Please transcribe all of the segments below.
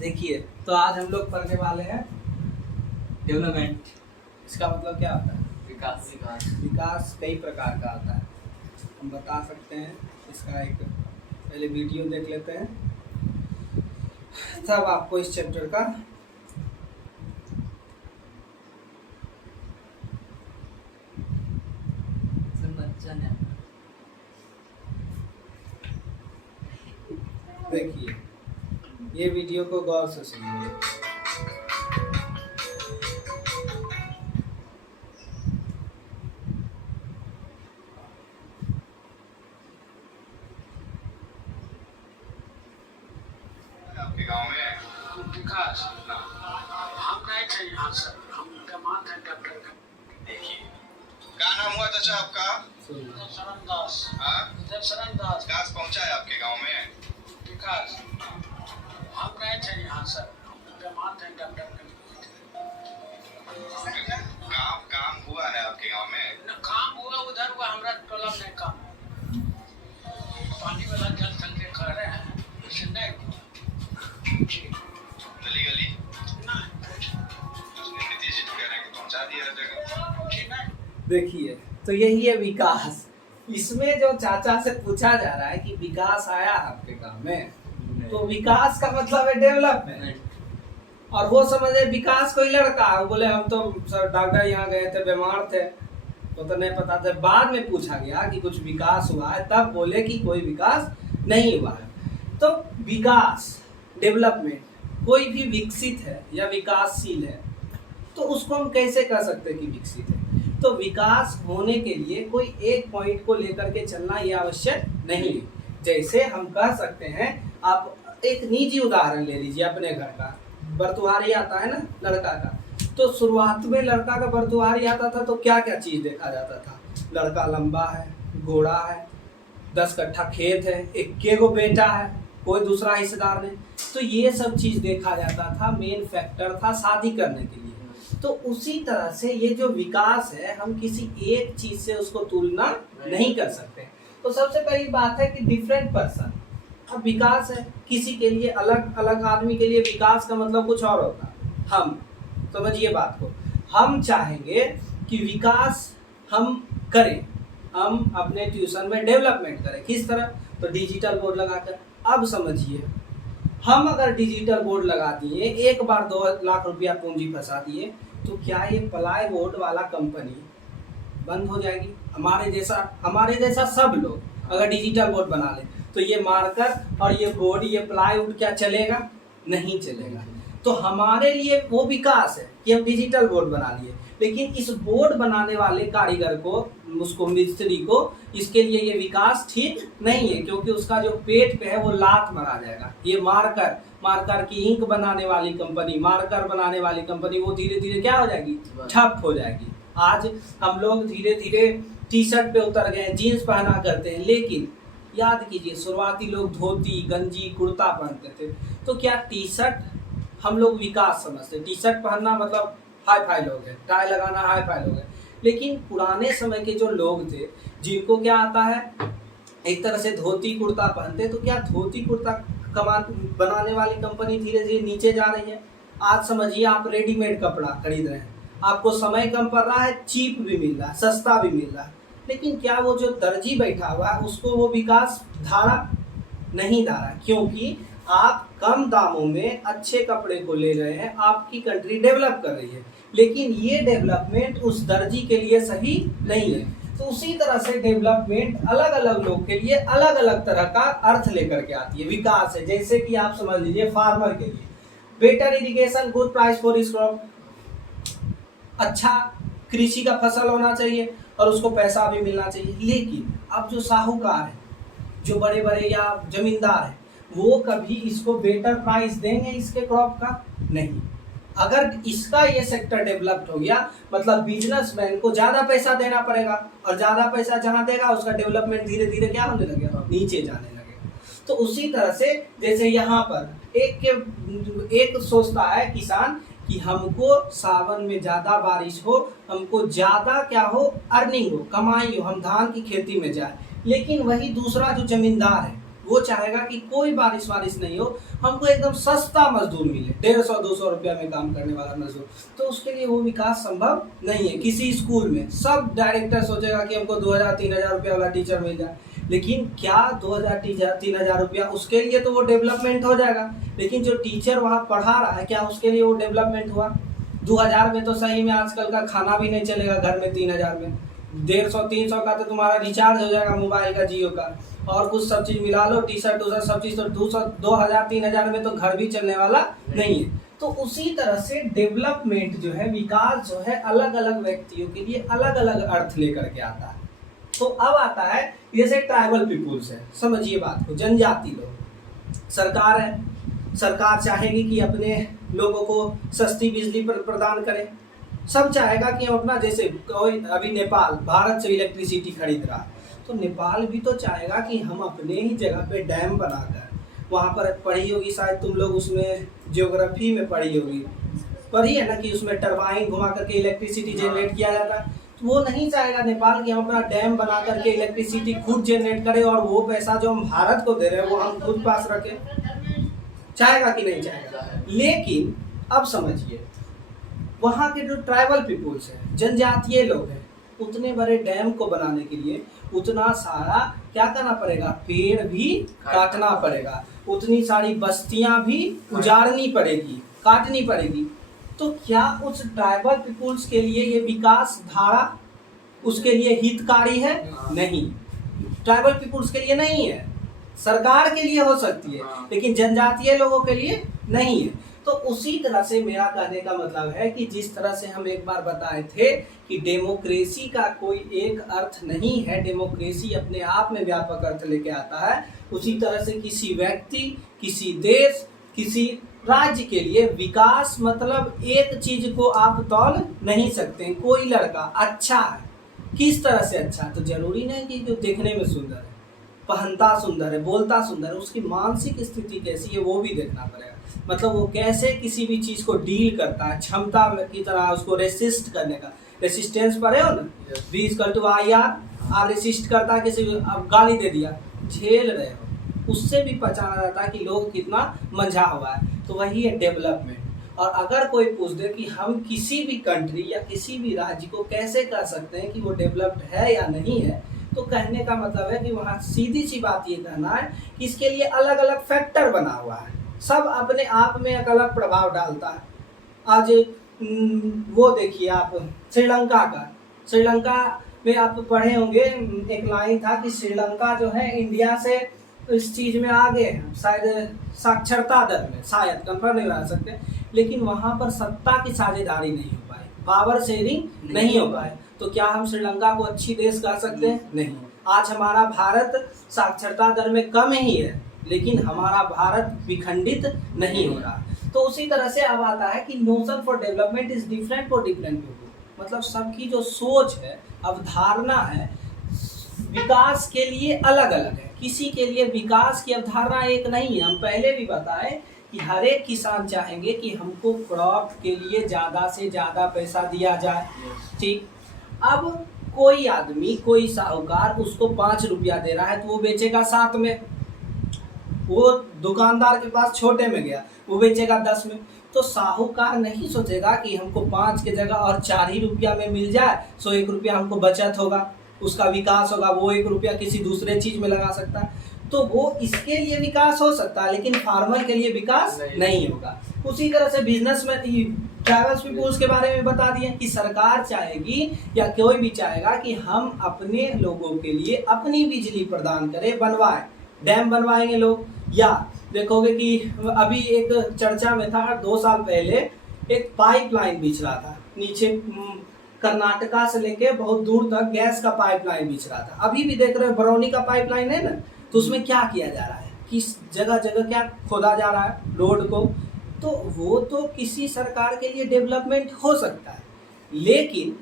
देखिए, तो आज हम लोग पढ़ने वाले हैं डेवलपमेंट। इसका मतलब क्या होता है? विकास। विकास कई प्रकार का आता है, हम बता सकते हैं। इसका एक पहले वीडियो देख लेते हैं, तब आपको इस चैप्टर का देखिए, ये वीडियो को गौर से सुनिए। आपके गांव में विकास हम नहीं थे यहाँ सर, हम कमान थे डॉक्टर का। देखिए, क्या नाम हुआ चाचा आपका? शरण दास। हाँ, शरण दास। विकास पहुँचा है आपके गांव में? विकास हम नहीं थे यहाँ सर, हम कमान थे डॉक्टर का। काम हुआ है आपके गांव में? न काम हुआ, उधर हुआ, हमारा टोला में काम। पानी वाला जल संग के खा रहे हैं, इससे नहीं हुआ। गली गली नीतीश जी कह रहे हैं कि पहुंचा दिया जगह। देखिए, तो यही है विकास। इसमें जो चाचा से पूछा जा रहा है कि विकास आया आपके गांव में, तो विकास का मतलब है डेवलपमेंट। और वो समझे विकास कोई लड़का है, वो बोले हम तो सर डॉक्टर यहाँ गए थे, बीमार थे, तो नहीं पता था। बाद में पूछा गया कि कुछ विकास हुआ है, तब बोले कि कोई विकास नहीं हुआ है। तो विकास, डेवलपमेंट, कोई भी विकसित है या विकासशील है, तो उसको हम कैसे कह सकते हैं कि विकसित है? तो विकास होने के लिए कोई एक पॉइंट को लेकर के चलना ये आवश्यक नहीं है। जैसे हम कह सकते हैं, आप एक निजी उदाहरण ले लीजिए अपने घर का। बर्तुहारी आता है ना लड़का का, तो शुरुआत में लड़का का बर्तुहारी आता था तो क्या क्या चीज़ देखा जाता था? लड़का लंबा है, घोड़ा है, 10 कट्ठा खेत है, एक गो बेटा है, कोई दूसरा हिस्सेदार नहीं। तो ये सब चीज़ देखा जाता था, मेन फैक्टर था शादी करने के लिए। तो उसी तरह से ये जो विकास है, हम किसी एक चीज़ से उसको तुलना नहीं कर सकते। तो सबसे पहली बात है कि डिफरेंट पर्सन। अब विकास है, किसी के लिए अलग अलग आदमी के लिए विकास का मतलब कुछ और होता है। हम समझिए बात को, हम चाहेंगे कि विकास हम करें, हम अपने ट्यूशन में डेवलपमेंट करें। किस तरह? तो डिजिटल बोर्ड लगाकर। अब समझिए, हम अगर डिजिटल बोर्ड लगा दिए, एक बार 2 लाख रुपया पूंजी फंसा दिए, तो क्या ये प्लाई बोर्ड वाला कंपनी बंद हो जाएगी? हमारे जैसा सब लोग अगर डिजिटल बोर्ड बना ले, तो ये मार्कर और ये बोर्ड, ये प्लाईवुड क्या चलेगा? नहीं चलेगा। तो हमारे लिए वो विकास है कि हम डिजिटल बोर्ड बना लिए, लेकिन इस बोर्ड बनाने वाले कारीगर को, उसको मिस्त्री को, इसके लिए ये विकास ठीक नहीं है, क्योंकि उसका जो पेट पे है वो लात मारा जाएगा। ये मार्कर की इंक बनाने वाली कंपनी, मार्कर बनाने वाली कंपनी, वो धीरे धीरे क्या हो जाएगी? ठप हो जाएगी। आज हम लोग धीरे धीरे टी शर्ट पे उतर गए, जीन्स पहना करते हैं, लेकिन याद कीजिए शुरुआती लोग धोती, गंजी, कुर्ता पहनते थे। तो क्या टी शर्ट हम लोग विकास समझते? टी शर्ट पहनना मतलब हाई फाई लोग हैं, टाई लगाना हाई फाई लोग हैं। लेकिन पुराने समय के जो लोग थे, जिनको क्या आता है, एक तरह से धोती कुर्ता पहनते, तो क्या धोती कुर्ता बनाने वाली कंपनी धीरे धीरे नीचे जा रही है। आज समझिए, आप रेडीमेड कपड़ा खरीद रहे हैं, आपको समय कम पड़ रहा है, चीप भी मिल रहा है, सस्ता भी मिल रहा है, लेकिन क्या वो जो दर्जी बैठा हुआ है उसको वो विकास धारा? नहीं धारा, क्योंकि आप कम दामों में अच्छे कपड़े को ले रहे हैं, आपकी कंट्री डेवलप कर रही है, लेकिन ये डेवलपमेंट उस दर्जी के लिए सही नहीं है। तो उसी तरह से डेवलपमेंट अलग अलग लोग के लिए अलग अलग तरह का अर्थ लेकर के आती है। विकास है, जैसे कि आप समझ लीजिए फार्मर के लिए better irrigation, good price for his crop, अच्छा कृषि का फसल होना चाहिए और उसको पैसा भी मिलना चाहिए। लेकिन अब जो साहूकार है, जो बड़े बड़े या जमींदार है, वो कभी इसको बेटर प्राइस देंगे इसके क्रॉप का? नहीं। अगर इसका ये सेक्टर डेवलप्ड हो गया, मतलब बिजनेसमैन को ज्यादा पैसा देना पड़ेगा, और ज्यादा पैसा जहां देगा उसका डेवलपमेंट धीरे धीरे क्या होने लगेगा? नीचे जाने लगेगा। तो उसी तरह से जैसे यहाँ पर एक सोचता है किसान कि हमको सावन में ज्यादा बारिश हो, हमको ज्यादा क्या हो, अर्निंग हो, कमाई हो, हम धान की खेती में जाए। लेकिन वही दूसरा जो जमींदार है वो चाहेगा कि कोई बारिश वारिश नहीं हो, हमको एकदम सस्ता मजदूर मिले, 150-200 रुपया में काम करने वाला मजदूर। तो उसके लिए वो विकास संभव नहीं है। किसी स्कूल में सब डायरेक्टर सोचेगा कि हमको 2000-3000 रुपया वाला टीचर मिल जाए, लेकिन क्या 2000-3000 रुपया, उसके लिए तो वो डेवलपमेंट हो जाएगा, लेकिन जो टीचर वहाँ पढ़ा रहा है क्या उसके लिए वो डेवलपमेंट हुआ? 2000 में तो सही में आजकल का खाना भी नहीं चलेगा घर में, 3000 में 150-300 का तो तुम्हारा रिचार्ज हो जाएगा मोबाइल का, जियो का, और कुछ सब चीज़ मिला लो, टी शर्ट सब चीज़, तो 2000-3000 में तो घर भी चलने वाला नहीं है। तो उसी तरह से डेवलपमेंट जो है, विकास जो है, अलग अलग व्यक्तियों के लिए अलग अलग अर्थ लेकर के आता है। तो अब आता है जैसे ट्राइबल पीपुल्स है, समझिए बात को, जनजाति लोग। सरकार है, सरकार चाहेगी कि अपने लोगों को सस्ती बिजली प्रदान करे, सब चाहेगा कि हम अपना, जैसे कोई अभी नेपाल भारत से इलेक्ट्रिसिटी खरीद रहा है, तो नेपाल भी तो चाहेगा कि हम अपने ही जगह पे डैम बनाकर, वहाँ पर पढ़ी होगी शायद तुम लोग, उसमें ज्योग्राफी में पढ़ी होगी, पढ़ी है ना, कि उसमें टरबाइन घुमा करके इलेक्ट्रिसिटी जनरेट किया जाता है। तो वो नहीं चाहेगा नेपाल कि हम अपना डैम बना करके इलेक्ट्रिसिटी खुद जनरेट करें और वो पैसा जो हम भारत को दे रहे हैं वो हम खुद पास रखें। चाहेगा कि नहीं चाहेगा? लेकिन अब समझिए, वहाँ के जो ट्राइबल पीपुल्स हैं, जनजातीय लोग हैं, उतने बड़े डैम को बनाने के लिए उतना सारा क्या करना पड़ेगा? पेड़ भी काटना पड़ेगा, उतनी सारी बस्तियां भी उजाड़नी पड़ेगी, काटनी पड़ेगी। तो क्या उस ट्राइबल पीपुल्स के लिए ये विकास धारा उसके लिए हितकारी है? नहीं, ट्राइबल पीपुल्स के लिए नहीं है। सरकार के लिए हो सकती है, लेकिन जनजातीय लोगों के लिए नहीं है। तो उसी तरह से मेरा कहने का मतलब है कि जिस तरह से हम एक बार बताए थे कि डेमोक्रेसी का कोई एक अर्थ नहीं है, डेमोक्रेसी अपने आप में व्यापक अर्थ लेके आता है, उसी तरह से किसी व्यक्ति, किसी देश, किसी राज्य के लिए विकास मतलब एक चीज को आप तौल नहीं सकते। कोई लड़का अच्छा है, किस तरह से अच्छा, तो जरूरी नहीं कि जो देखने में सुंदर है, पहनता सुंदर है, बोलता सुंदर है, उसकी मानसिक स्थिति कैसी है वो भी देखना पड़ेगा। मतलब वो कैसे किसी भी चीज को डील करता है, क्षमता की तरह उसको रेसिस्ट करने का, रेसिस्टेंस पढ़े हो ना, V=IR, रेसिस्ट करता है किसी, अब गाली दे दिया, झेल रहे हो, उससे भी पहचाना जाता है कि लोग कितना मंझा हुआ है। तो वही है डेवलपमेंट। और अगर कोई पूछ दे कि हम किसी भी कंट्री या किसी भी राज्य को कैसे कह सकते हैं कि वो डेवलप्ड है या नहीं है, तो कहने का मतलब है कि वहाँ सीधी सी बात ये कहना है कि इसके लिए अलग अलग फैक्टर बना हुआ है, सब अपने आप में एक अलग प्रभाव डालता है। आज वो देखिए आप श्रीलंका का, श्रीलंका में आप पढ़े होंगे एक लाइन था कि श्रीलंका जो है इंडिया से इस चीज में आगे है, शायद साक्षरता दर में, शायद कंफर्म नहीं बता सकते, लेकिन वहाँ पर सत्ता की साझेदारी नहीं हो पाई, पावर शेयरिंग नहीं हो पाए। तो क्या हम श्रीलंका को अच्छी देश कह सकते हैं? नहीं। आज हमारा भारत साक्षरता दर में कम ही है, लेकिन हमारा भारत विखंडित नहीं हो रहा। तो उसी तरह से अब आता है कि notion for development is different for different people, मतलब सबकी जो सोच है, अवधारणा है, विकास के लिए अलग अलग है। किसी के लिए विकास की अवधारणा एक नहीं है। हम पहले भी बताए कि हर एक किसान चाहेंगे कि हमको क्रॉप के लिए ज़्यादा से ज़्यादा पैसा दिया जाए, ठीक। अब कोई आदमी, कोई साहूकार उसको 5 रुपया दे रहा है तो वो बेचेगा 7 में, वो दुकानदार के पास छोटे में गया वो बेचेगा 10 में। तो साहूकार नहीं सोचेगा कि हमको 5 के जगह और 4 ही रुपया में मिल जाए, सो 1 रुपया हमको बचत होगा, उसका विकास होगा, वो 1 रुपया किसी दूसरे चीज में लगा सकता है। तो वो इसके लिए विकास हो सकता है, लेकिन फार्मर के लिए विकास नहीं होगा। उसी तरह से बिजनेस में ट्राइबल पीपुल्स के बारे में बता दिए कि सरकार चाहेगी या कोई भी चाहेगा कि हम अपने लोगों के लिए अपनी बिजली प्रदान करें, बनवाए, डैम बनवाएंगे लोग। या देखोगे कि अभी एक चर्चा में था 2 साल पहले, एक पाइपलाइन बिछ रहा था नीचे, कर्नाटका से लेके बहुत दूर तक गैस का पाइपलाइन बिछ रहा था। अभी भी देख रहे हो बरौनी का पाइपलाइन है ना, तो उसमें क्या किया जा रहा है, किस जगह जगह क्या खोदा जा रहा है, रोड को। तो वो तो किसी सरकार के लिए डेवलपमेंट हो सकता है, लेकिन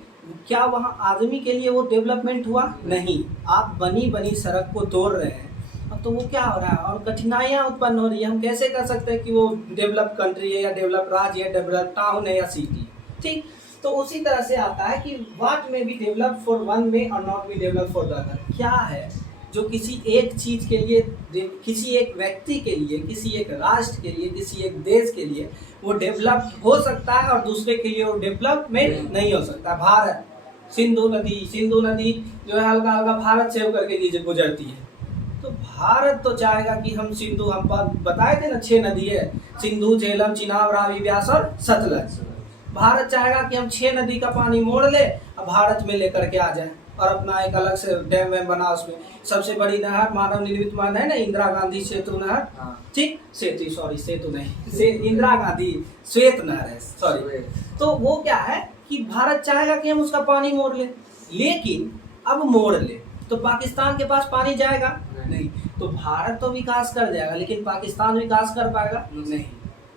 क्या वहाँ आदमी के लिए वो डेवलपमेंट हुआ? नहीं। आप बनी बनी सड़क को तोड़ रहे हैं, अब तो वो क्या हो रहा है और कठिनाइयाँ उत्पन्न हो रही है। हम कैसे कर सकते हैं कि वो डेवलप कंट्री है या डेवलप राज्य है, डेवलप टाउन है या सिटी, ठीक। तो उसी तरह से आता है कि व्हाट में बी डेवलप फॉर वन में और not be develop for the other. क्या है जो किसी एक चीज के लिए, किसी एक व्यक्ति के लिए, किसी एक राष्ट्र के लिए, किसी एक देश के लिए वो डेवलप हो सकता है और दूसरे के लिए वो डेवलपमेंट नहीं हो सकता। भारत, सिंधु नदी जो है हल्का हल्का भारत से होकर के गुजरती है। तो भारत तो चाहेगा कि हम सिंधु, हम बताए थे ना 6 नदी है, सिंधु, झेलम, चिनाब, रावी, व्यास और सतलज। भारत चाहेगा कि हम 6 नदी का पानी मोड़ ले और भारत में लेकर के आ जाए और अपना एक अलग से डैम वैम बना। उसमें सबसे बड़ी नहर मानव निर्मित मान है ना, इंदिरा गांधी सेतु नहर, ठीक, सेतु नहीं, इंदिरा गांधी श्वेत नहर है, सॉरी। तो वो क्या है कि भारत चाहेगा कि हम उसका पानी मोड़ ले, लेकिन अब मोड़ ले तो पाकिस्तान के पास पानी जाएगा नहीं। तो भारत तो विकास कर जाएगा लेकिन पाकिस्तान विकास कर पाएगा नहीं।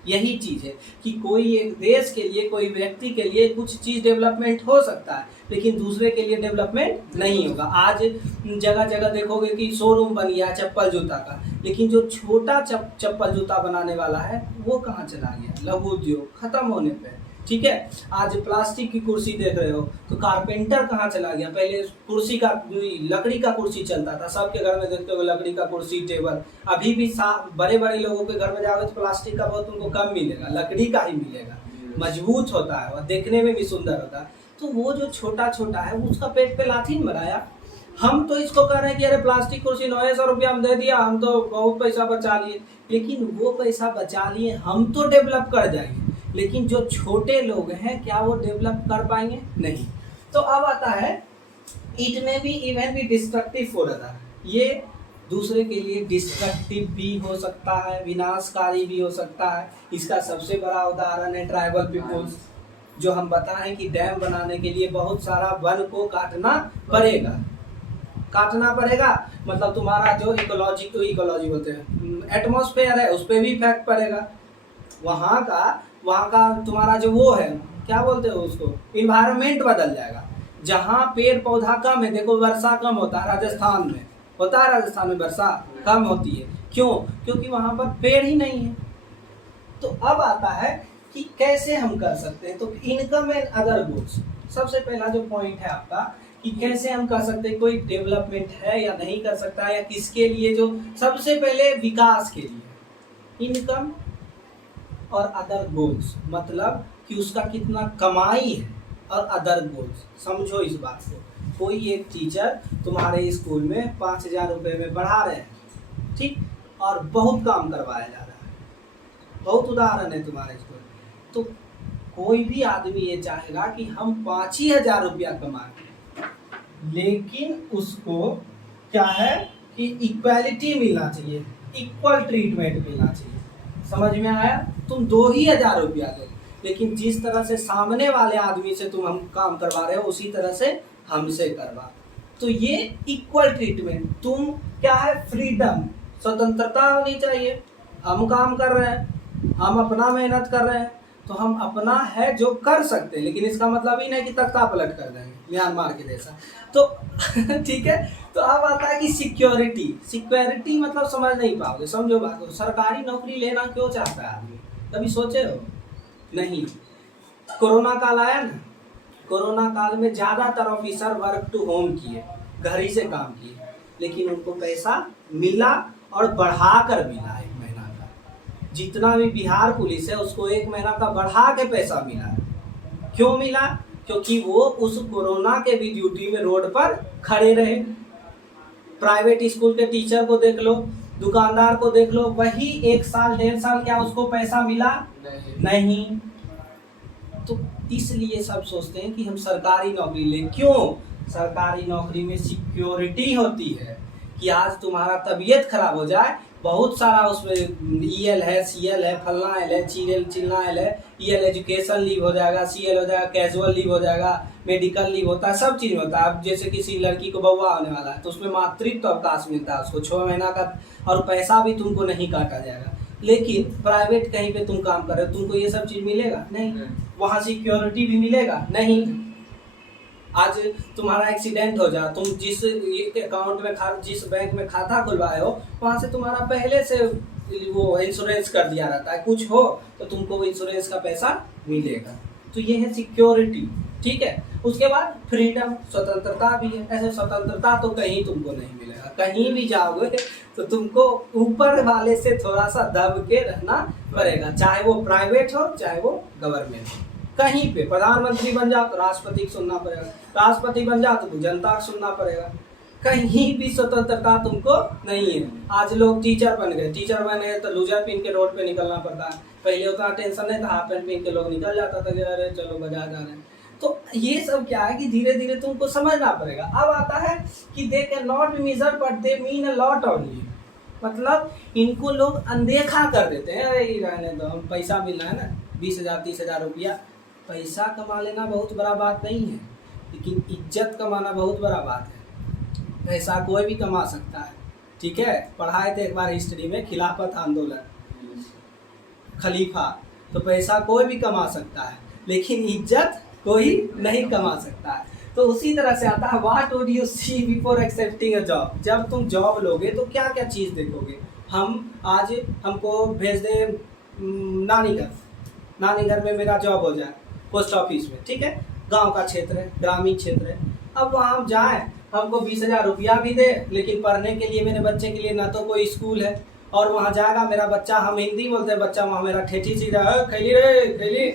यही चीज है कि कोई एक देश के लिए, कोई व्यक्ति के लिए कुछ चीज डेवलपमेंट हो सकता है लेकिन दूसरे के लिए डेवलपमेंट नहीं होगा। आज जगह जगह देखोगे कि शोरूम बन गया चप्पल जूता का, लेकिन जो छोटा चप्पल जूता बनाने वाला है वो कहाँ चला गया? लघु उद्योग खत्म होने पे, ठीक है। आज प्लास्टिक की कुर्सी देख रहे हो तो कारपेंटर कहाँ चला गया? पहले कुर्सी का, लकड़ी का कुर्सी चलता था, सबके घर में देखते हो लकड़ी का कुर्सी, टेबल। अभी भी बड़े बड़े लोगों के घर में जाओगे तो प्लास्टिक का बहुत उनको कम मिलेगा, लकड़ी का ही मिलेगा, मजबूत होता है और देखने में भी सुंदर होता है। तो वो जो छोटा छोटा है उसका पेट पे लाठी बनाया। हम तो इसको कह रहे हैं कि अरे प्लास्टिक कुर्सी 900 रुपया हम दे दिया, हम तो बहुत पैसा बचा लिए। लेकिन वो पैसा बचा लिए, हम तो डेवलप कर जाएंगे लेकिन जो छोटे लोग हैं क्या वो डेवलप कर पाएंगे? नहीं। तो अब आता है इट में be even be destructive for other, ये दूसरे के लिए डिस्ट्रक्टिव भी हो सकता है, विनाशकारी भी हो सकता है। इसका सबसे बड़ा उदाहरण है ट्राइबल पीपुल्स, जो हम बताएं कि डैम बनाने के लिए बहुत सारा वन को काटना पड़ेगा। मतलब तुम्हारा जो इकोलॉजी बोलते हैं, एटमॉस्फेयर है, उस पर भी इफेक्ट पड़ेगा। वहाँ का तुम्हारा जो वो है, क्या बोलते हो उसको, इन्वायरमेंट बदल जाएगा। जहाँ पेड़ पौधा कम है, देखो वर्षा कम होता है राजस्थान में वर्षा कम होती है। क्यों? क्योंकि वहाँ पर पेड़ ही नहीं है। तो अब आता है कि कैसे हम कर सकते हैं। तो इनकम एंड अदर गुड्स, सबसे पहला जो पॉइंट है आपका कि कैसे हम कर सकते हैं, कोई डेवलपमेंट है या नहीं कर सकता है या किसके लिए। जो सबसे पहले विकास के लिए इनकम और अदर गोल्स, मतलब कि उसका कितना कमाई है और अदर गोल्स। समझो इस बात को, कोई एक टीचर तुम्हारे स्कूल में 5000 रुपये में पढ़ा रहे हैं, ठीक, और बहुत काम करवाया जा रहा है, बहुत उदाहरण है तुम्हारे स्कूल। तो कोई भी आदमी ये चाहेगा कि हम 5 ही हजार रुपया कमाएं, लेकिन उसको क्या है कि इक्वालिटी मिलना चाहिए, इक्वल ट्रीटमेंट मिलना चाहिए। समझ में आया? तुम 2000 रुपया दो, लेकिन जिस तरह से सामने वाले आदमी से तुम हम काम करवा रहे हो उसी तरह से हमसे करवा। तो ये इक्वल ट्रीटमेंट। तुम क्या है, फ्रीडम, स्वतंत्रता होनी चाहिए। हम काम कर रहे हैं, हम अपना मेहनत कर रहे हैं, तो हम अपना है जो कर सकते हैं, लेकिन इसका मतलब ही नहीं कि तख्ता पलट कर देंगे म्यांमार के जैसा। तो ठीक है। तो अब आता है कि सिक्योरिटी मतलब समझ नहीं पाओगे, समझो बात को। सरकारी नौकरी लेना क्यों चाहता है आदमी, कभी सोचे हो? नहीं। कोरोना काल आया ना, कोरोना काल में ज्यादातर ऑफिसर वर्क टू होम किए, घर ही से काम किए, लेकिन उनको पैसा मिला और बढ़ा कर मिला। 1 महीना का जितना भी बिहार पुलिस है उसको 1 महीना का बढ़ा के पैसा मिला। क्यों मिला? क्योंकि वो उस कोरोना के भी ड्यूटी में रोड पर खड़े रहे। प्राइवेट स्कूल के टीचर को देख लो, दुकानदार को देख लो, वही 1 साल 1.5 साल क्या उसको पैसा मिला? नहीं। तो इसलिए सब सोचते हैं कि हम सरकारी नौकरी लें। क्यों? सरकारी नौकरी में सिक्योरिटी होती है कि आज तुम्हारा तबीयत खराब हो जाए, बहुत सारा उसमें EL है, CL है, फलना एल है, चिलना एल है। EL एजुकेशन लीव हो जाएगा, CL हो जाएगा कैजुअल लीव हो जाएगा, मेडिकल लीव होता है, सब चीज़ होता है। अब जैसे किसी लड़की को बउआ होने वाला है तो उसमें मातृत्व अवकाश मिलता है उसको 6 महीना का, और पैसा भी तुमको नहीं काटा जाएगा। लेकिन प्राइवेट कहीं पे तुम काम कर रहे हो, तुमको ये सब चीज़ मिलेगा नहीं। वहाँ सिक्योरिटी भी मिलेगा नहीं। आज तुम्हारा एक्सीडेंट हो जाए, तुम जिस अकाउंट में जिस बैंक में खाता खुलवाए हो वहाँ से तुम्हारा पहले से वो इंश्योरेंस कर दिया रहता है, कुछ हो तो तुमको वो इंश्योरेंस का पैसा मिलेगा। तो ये है सिक्योरिटी, ठीक है। उसके बाद फ्रीडम, स्वतंत्रता भी है। ऐसे स्वतंत्रता तो कहीं तुमको नहीं मिलेगा, कहीं भी जाओगे तो तुमको ऊपर वाले से थोड़ा सा दब के रहना पड़ेगा, चाहे वो प्राइवेट हो चाहे वो गवर्नमेंट हो। कहीं पे प्रधानमंत्री बन जाओ तो राष्ट्रपति को सुनना पड़ेगा, राष्ट्रपति बन जाओ तो जनता को सुनना पड़ेगा। कहीं भी स्वतंत्रता तुमको नहीं है। आज लोग टीचर बन गए तो लूजर पहन के रोड पे निकलना पड़ता है। पहले उतना टेंशन नहीं था, हाफ पैंट पहन के लोग निकल जाता था कि अरे चलो बाजार जा रहे हैं। तो ये सब क्या है कि धीरे धीरे तुमको समझना पड़ेगा। अब आता है कि they cannot measure but they mean a lot on you, मतलब इनको लोग अनदेखा कर देते हैं। अरे रहने दो, हम पैसा मिल रहा है ना 20,000 30,000 रुपया, पैसा कमा लेना बहुत बड़ा बात नहीं है, लेकिन इज्जत कमाना बहुत बड़ा बात है। पैसा कोई भी कमा सकता है, ठीक है। पढ़ाए थे एक बार हिस्ट्री में खिलाफत आंदोलन, खलीफा, तो पैसा कोई भी कमा सकता है लेकिन इज्जत कोई नहीं कमा सकता है। तो उसी तरह से आता है what would you see before accepting a job. जब तुम जॉब लोगे तो क्या क्या चीज़ देखोगे। आज हमको भेज दे नानी घर में मेरा जॉब हो जाए पोस्ट ऑफिस में, ठीक है, गांव का क्षेत्र है, ग्रामीण क्षेत्र है। अब वहाँ हम जाएँ, हमको 20,000 रुपया भी दे, लेकिन पढ़ने के लिए मेरे बच्चे के लिए ना तो कोई स्कूल है, और वहाँ जाएगा मेरा बच्चा, हम हिंदी बोलते हैं, बच्चा वहाँ मेरा ठेठी सीधा खैली रे खैली,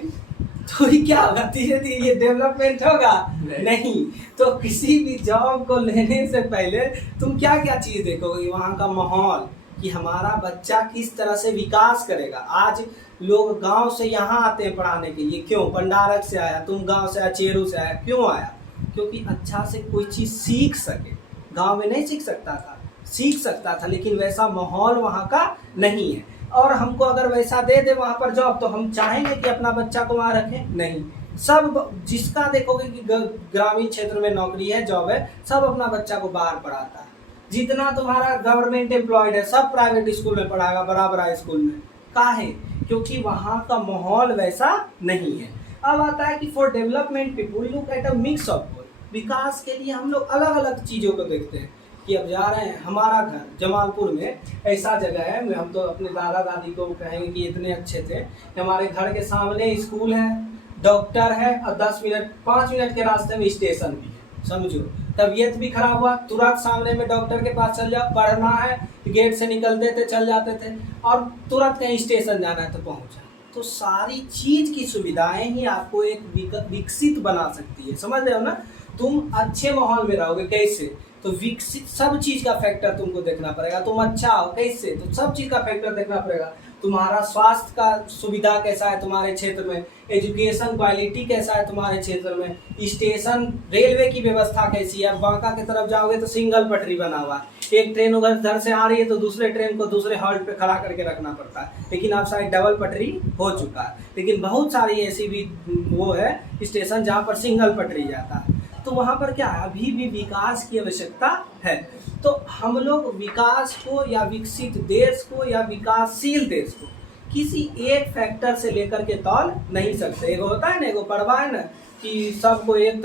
तो ये क्या होगा, धीरे धीरे ये डेवलपमेंट होगा नहीं। तो किसी भी जॉब को लेने से पहले तुम क्या क्या चीज़ देखोगे, वहाँ का माहौल, कि हमारा बच्चा किस तरह से विकास करेगा। आज लोग गांव से यहाँ आते हैं पढ़ाने के लिए, क्यों, पंडारक से आया, तुम गांव से आया, चेरू से आया, क्यों आया, क्योंकि अच्छा से कोई चीज़ सीख सके। गांव में नहीं सीख सकता था, लेकिन वैसा माहौल वहाँ का नहीं है। और हमको अगर वैसा दे वहाँ पर जॉब, तो हम चाहेंगे कि अपना बच्चा को वहाँ रखें, नहीं। सब जिसका देखोगे कि ग्रामीण क्षेत्र में नौकरी है, जॉब है, सब अपना बच्चा को बाहर पढ़ाता है। जितना तुम्हारा गवर्नमेंट एम्प्लॉयड है सब प्राइवेट स्कूल में पढ़ाएगा, बड़ा स्कूल में, काहे, क्योंकि वहाँ का माहौल वैसा नहीं है। अब आता है कि for development people look at a mix of both. विकास के लिए हम लोग अलग अलग चीज़ों को देखते हैं। कि अब जा रहे हैं, हमारा घर जमालपुर में ऐसा जगह है, हम तो अपने दादा दादी को कहेंगे कि इतने अच्छे थे, हमारे घर के सामने स्कूल है, डॉक्टर है, और 5 मिनट के रास्ते में स्टेशन भी है। समझो, तबीयत भी खराब हुआ तुरंत सामने में डॉक्टर के पास चल जाओ, पढ़ना है गेट से निकलते थे चल जाते थे, और तुरंत कहीं स्टेशन जाना है तो पहुँचा। तो सारी चीज़ की सुविधाएं ही आपको एक विकसित बना सकती है, समझ रहे हो ना। तुम अच्छे माहौल में रहोगे कैसे, तो विकसित सब चीज़ का फैक्टर तुमको देखना पड़ेगा। तुम अच्छा हो कैसे, तो सब चीज़ का फैक्टर देखना पड़ेगा। तुम्हारा स्वास्थ्य का सुविधा कैसा है तुम्हारे क्षेत्र में, एजुकेशन क्वालिटी कैसा है तुम्हारे क्षेत्र में, स्टेशन रेलवे की व्यवस्था कैसी है। बांका की तरफ जाओगे तो सिंगल पटरी बना हुआ है, एक ट्रेन उधर से आ रही है तो दूसरे ट्रेन को दूसरे हॉल्ट पे खड़ा करके रखना पड़ता है। लेकिन अब शायद डबल पटरी हो चुका है, लेकिन बहुत सारी ऐसी भी वो है स्टेशन जहाँ पर सिंगल पटरी जाता है। तो वहाँ पर क्या है, अभी भी विकास की आवश्यकता है। तो हम लोग विकास को या विकसित देश को या विकासशील देश को किसी एक फैक्टर से लेकर के तौल नहीं सकते। एगो होता है ना, एगो पढ़वा है ना कि सबको एक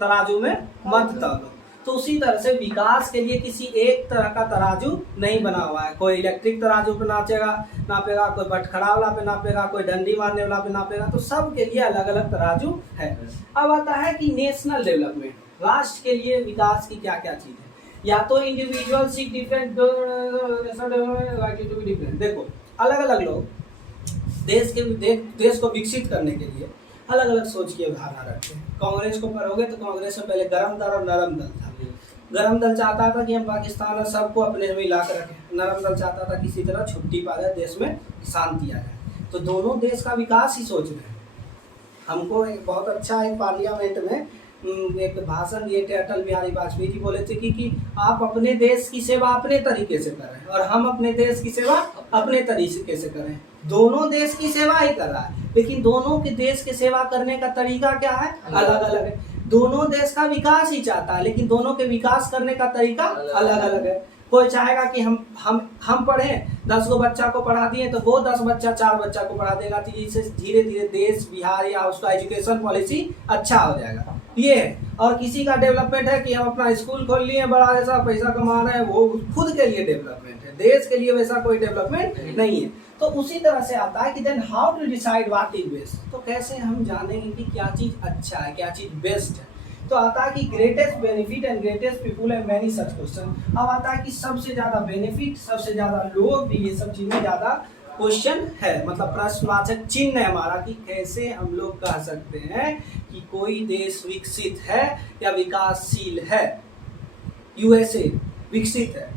तराजू में मत तौलो, तो उसी तरह से विकास के लिए किसी एक तरह का तराजू नहीं बना हुआ है। कोई इलेक्ट्रिक तराजू पे नापेगा, कोई बटखरा वाला पे नापेगा, कोई डंडी मारने वाला पे नापेगा, तो सब के लिए अलग अलग तराजू है। अब आता है कि नेशनल डेवलपमेंट, राष्ट्र के लिए विकास की क्या क्या चीज़ है। या तो इंडिविजुअल सीक डिफरेंट, देखो अलग अलग लोग देश को विकसित करने के लिए अलग अलग सोच की अवधारणा रखते हैं। कांग्रेस को पढ़ोगे तो कांग्रेस में पहले गरम दल और नरम दल था। गरम दल चाहता था कि हम पाकिस्तान और सबको अपने में ला कर रखें, नरम दल चाहता था किसी तरह छुट्टी पा जाए, देश में शांति आ जाए। तो दोनों देश का विकास ही सोच रहे हैं। हमको एक बहुत अच्छा एक पार्लियामेंट में एक भाषण दिए थे अटल बिहारी वाजपेयी जी, बोले थे कि आप अपने देश की सेवा अपने तरीके से करें और हम अपने देश की सेवा अपने तरीके से करें। दोनों देश की सेवा ही कर रहा है, लेकिन दोनों के देश की सेवा करने का तरीका क्या है, अलग अलग है। दोनों देश का विकास ही चाहता है, लेकिन दोनों के विकास करने का तरीका अलग अलग है। कोई चाहेगा कि हम पढ़ें, 10 गो बच्चा को पढ़ा दिए तो वो 10 बच्चा 4 बच्चा को पढ़ा देगा, तो इससे धीरे धीरे देश बिहार या उसका एजुकेशन पॉलिसी अच्छा हो जाएगा, ये है। और किसी का डेवलपमेंट है कि हम अपना स्कूल खोल लिए, बड़ा ऐसा पैसा कमा रहे हैं, वो खुद के लिए डेवलपमेंट है, देश के लिए वैसा कोई डेवलपमेंट नहीं है। तो उसी तरह से आता है कि then how to decide what is best, तो कैसे हम जानेंगे कि क्या चीज़ अच्छा है, क्या चीज़ बेस्ट है। तो आता है कि greatest benefit and greatest people and many such question. अब आता है कि सबसे ज्यादा बेनिफिट, सबसे ज्यादा लोग भी, ये सब चीज में ज्यादा क्वेश्चन है, मतलब प्रश्नवाचक चिन्ह है हमारा कि कैसे हम लोग कह सकते हैं कि कोई देश विकसित है या विकासशील है। यूएसए विकसित है,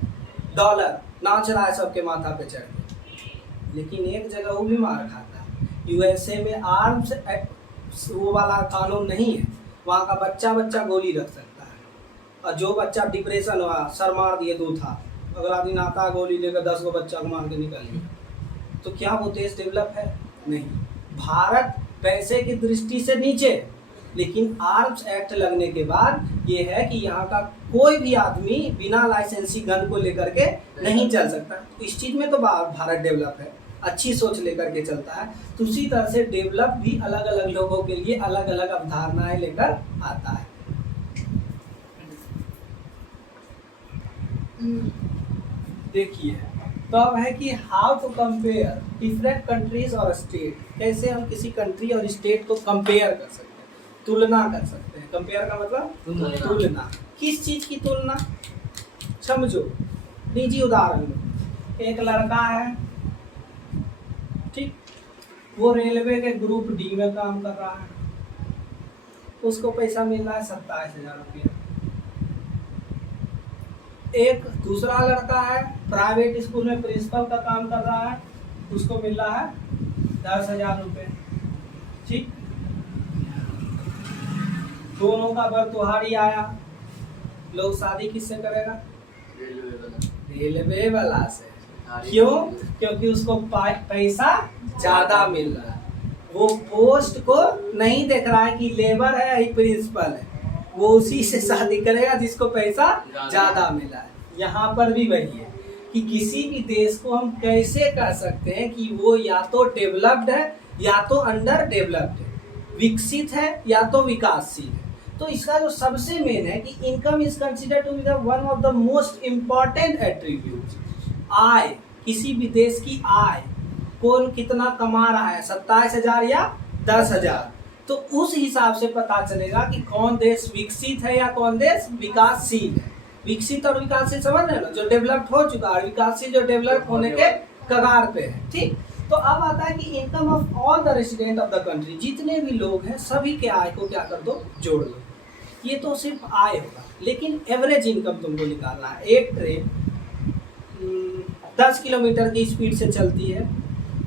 डॉलर नाच रहा है सबके माथा पे चढ़ के, लेकिन एक जगह वो भी मार खाता है। यूएसए में आर्म्स वो वाला कानून नहीं है, वहाँ का बच्चा गोली रख सकता है, और जो बच्चा डिप्रेशन हुआ, सर मार दिए दो था, अगला दिन आता है गोली लेकर 10 को बच्चा को मार के निकल गया। तो क्या वो देश डेवलप है? नहीं। भारत पैसे की दृष्टि से नीचे, लेकिन आर्म्स एक्ट लगने के बाद ये है कि यहाँ का कोई भी आदमी बिना लाइसेंसी गन को लेकर के नहीं चल सकता। तो इस चीज में तो भारत डेवलप है, अच्छी सोच लेकर के चलता है। तो उसी तरह से डेवलप भी अलग अलग लोगों के लिए अलग अलग अवधारणाएं लेकर आता है। देखिए, तो अब है कि how to compare different countries और स्टेट, कैसे हम किसी कंट्री और स्टेट को कंपेयर कर सकते हैं, तुलना कर सकते हैं। कंपेयर का मतलब तुलना। किस चीज की तुलना? समझो, निजी उदाहरण लो। एक लड़का है, ठीक, वो रेलवे के ग्रुप डी में काम कर रहा है, उसको पैसा मिल रहा है 27,000 रुपया। एक दूसरा लड़का है, प्राइवेट स्कूल में प्रिंसिपल का काम कर रहा है, उसको मिल रहा है 10,000 रुपये। ठीक, दोनों का बरतुहारी आया, लोग शादी किससे करेगा? रेलवे वाला से। क्यों? क्योंकि उसको पैसा ज्यादा मिल रहा है। वो पोस्ट को नहीं देख रहा है कि लेबर है या प्रिंसिपल है, वो उसी से शादी करेगा जिसको पैसा ज्यादा मिला है। यहाँ पर भी वही है कि किसी भी देश को हम कैसे कह सकते हैं कि वो या तो डेवलप्ड है या तो अंडर डेवलप्ड है, विकसित है या तो विकासशील है। तो इसका जो सबसे मेन है कि income is considered to be the one of the most important attribute. आय, किसी भी देश की आय, कौन कितना कमा रहा है, 27,000 या 10,000, तो उस हिसाब से पता चलेगा कि कौन देश विकसित है या कौन देश विकासशील है। विकसित और विकासशील समझ रहे हो ना, जो डेवलप्ड हो चुका है, विकासशील जो डेवलप होने के कगार पे है। ठीक, तो अब आता है कि income of all the resident of the country, जितने भी लोग हैं सभी के आय को क्या कर दो, जोड़ लो। ये तो सिर्फ आय होगा, लेकिन एवरेज इनकम तुमको निकालना है। एक ट्रेन 10 किलोमीटर की स्पीड से चलती है,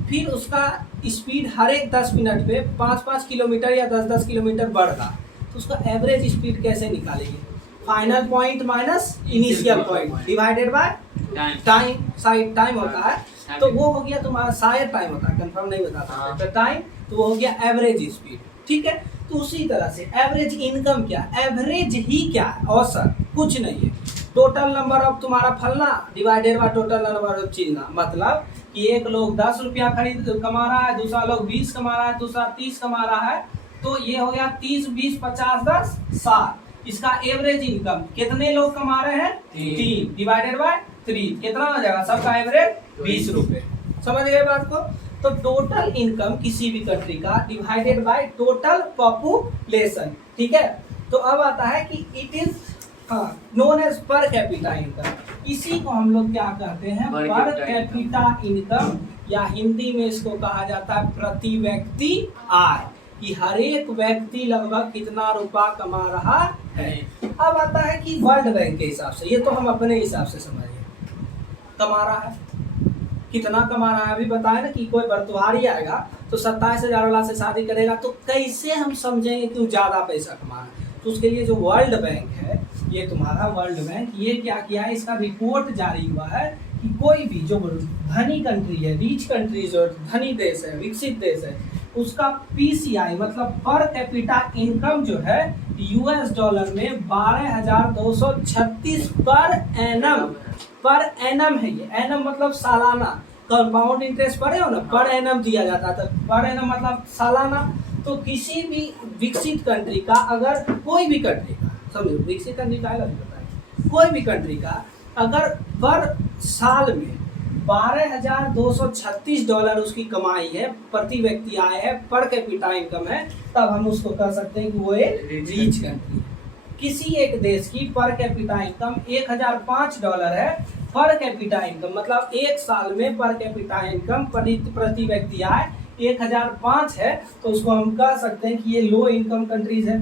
फिर उसका स्पीड हर एक 10 मिनट पे 5-5 किलोमीटर या 10-10 किलोमीटर बढ़ रहा, तो उसका एवरेज स्पीड कैसे निकालेंगे? Final point minus initial point divided by time. Side time होता है, तो वो हो गया तुम्हारा, शायद टाइम होता है, कंफर्म नहीं बता सकते, तो टाइम, तो वो हो गया एवरेज स्पीड। ठीक है, तो उसी तरह से एवरेज इनकम क्या? एवरेज ही क्या है? औसत, कुछ नहीं है। टोटल नंबर ऑफ तुम्हारा फलना divided by total number of चीजना, मतलब कि एक लोग 10 रुपया कमा रहा है, दूसरा लोग 20 कमा रहा है, दूसरा 30 कमा रहा है, तो ये हो गया 30, 20, 50, 10, 60। इसका एवरेज इनकम कितने लोग कमा रहे हैं? 3 डिवाइडेड बाय 3 कितना हो जाएगा? सबका एवरेज 20 रुपए। समझ गए बात को? तो टोटल इनकम किसी भी कंट्री का डिवाइडेड बाय टोटल पॉपुलेशन। ठीक है, तो अब आता है कि it is known as per capita income. इसी को हम लोग क्या कहते हैं? पर कैपिटा इनकम, या हिंदी में इसको कहा जाता है प्रति व्यक्ति आय, कि हर एक व्यक्ति लगभग कितना रुपया कमा रहा है। अब आता है कि वर्ल्ड बैंक के हिसाब से, ये तो हम अपने हिसाब से समझिए, कमा रहा है, कितना कमा रहा है अभी बताया ना कि कोई बरतुहारी आएगा तो 27,000 वाला से शादी करेगा, तो कैसे हम समझेंगे कि वो ज्यादा पैसा कमा रहा है? तो उसके लिए जो वर्ल्ड बैंक है, ये तुम्हारा वर्ल्ड बैंक, ये क्या किया है, इसका रिपोर्ट जारी हुआ है कि कोई भी जो धनी कंट्री है, रिच कंट्री, जो धनी देश है, विकसित देश है, उसका पीसीआई मतलब पर कैपिटा इनकम जो है यूएस डॉलर में 12,236 पर एनम है। ये एनम मतलब सालाना, कंपाउंड इंटरेस्ट पढ़े हो ना, पर एनम दिया जाता था, पर एनम मतलब सालाना। तो किसी भी विकसित कंट्री का, अगर कोई भी कंट्री का, समझो विकसित कंट्री का है, कोई भी कंट्री का अगर पर साल में 12,236 डॉलर उसकी कमाई है, प्रति व्यक्ति आय है, पर कैपिटा इनकम है, तब हम उसको कह सकते हैं कि वो एक रिच कंट्री है। किसी एक देश की पर कैपिटा इनकम $1005 है। पर कैपिटा इनकम मतलब एक साल में पर कैपिटा इनकम प्रति व्यक्ति आय 1005 है, तो उसको हम कह सकते हैं कि ये लो इनकम कंट्रीज है,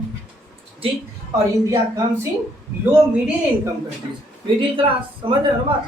ठीक। और India comes in low middle income countries, middle class, समझ रहे हो ना बात।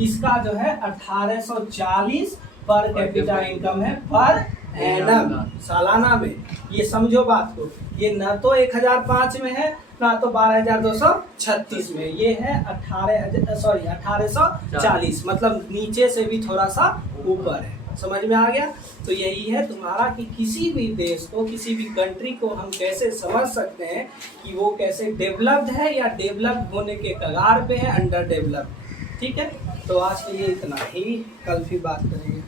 इसका जो है 1840 पर कैपिटा इनकम है पर एनम, सालाना में। ये समझो बात को, ये न तो 1005 में है ना तो 12,236 में, ये है 1840, मतलब नीचे से भी थोड़ा सा ऊपर है। समझ में आ गया। तो यही है तुम्हारा कि किसी भी देश को, किसी भी कंट्री को हम कैसे समझ सकते हैं कि वो कैसे डेवलप्ड है या डेवलप्ड होने के कगार पे है, अंडर डेवलप्ड। ठीक है, तो आज के लिए इतना ही, कल फिर बात करेंगे।